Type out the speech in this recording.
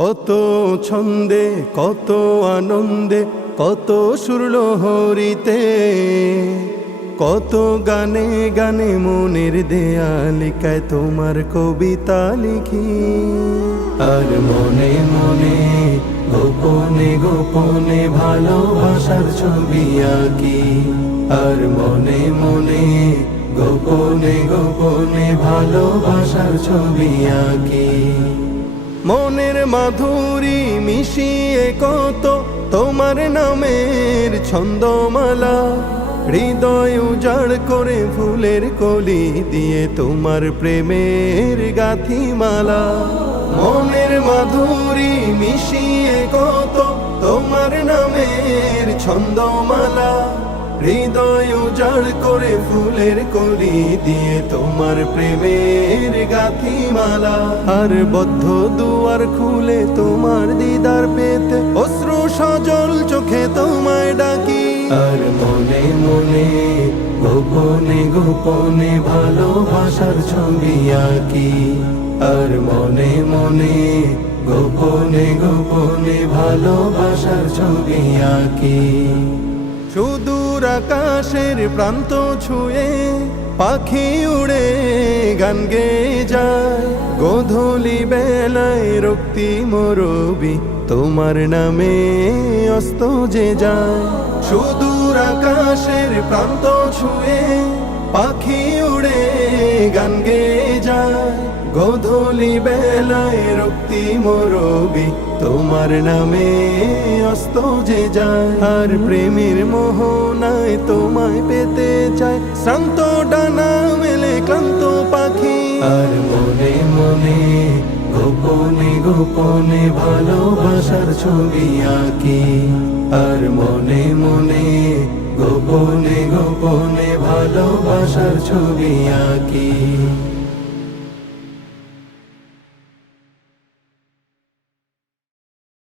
কত ছন্দে কত আনন্দে কত সুরলহরীতে কত গানে গানে মনের দেয়ালিকায় তোমার কবিতা লিখি। আর মনে মনে গোপনে গোপনে ভালোবাসার ছবি আঁকি। আর মনে মনে গোপনে গোপনে ভালোবাসার ছবি আঁকি। মনের মাধুরী মিশিয়ে কত তোমার নামের ছন্দমালা, হৃদয় উজাড় করে ফুলের কলি দিয়ে তোমার প্রেমের গাথিমালা। মনের মাধুরী মিশিয়ে কত তোমার নামের ছন্দমালা, হৃদয় উজাড় করে ফুলের কলি দিয়ে তোমার প্রেমের গাথিমালা। আর বদ্ধ দুয়ার খুলে তোমার দিদার পেতে অশ্রু সজল চোখে তোমায় ডাকি। আর মনে মনে গোপনে গোপনে ভালোবাসার ছবি আঁকি। আর মনে মনে গোপনে গোপনে ভালোবাসার ছবি আঁকি। সুদূর আকাশের প্রান্ত ছুঁয়ে পাখি উড়ে গান গেয়ে যায়, গোধূলি বেলায় রক্তিম রবি তোমার নামে অস্ত যে যায়। সুদূর আকাশের প্রান্ত ছুঁয়ে পাখি উড়ে গান গেয়ে যায়, গোধূলি বেলায় রক্তিম রবি তোমার নামে অস্ত যে যায়। আর প্রেমের মোহনায় তোমায় পেতে চায় শ্রান্ত ডানা মেলে ক্লান্ত পাখি। আর মনে মনে গোপনে গোপনে ভালোবাসার ছবি আঁকি। আর মনে মনে গোপনে গোপনে ভালোবাসার ছবি আঁকি।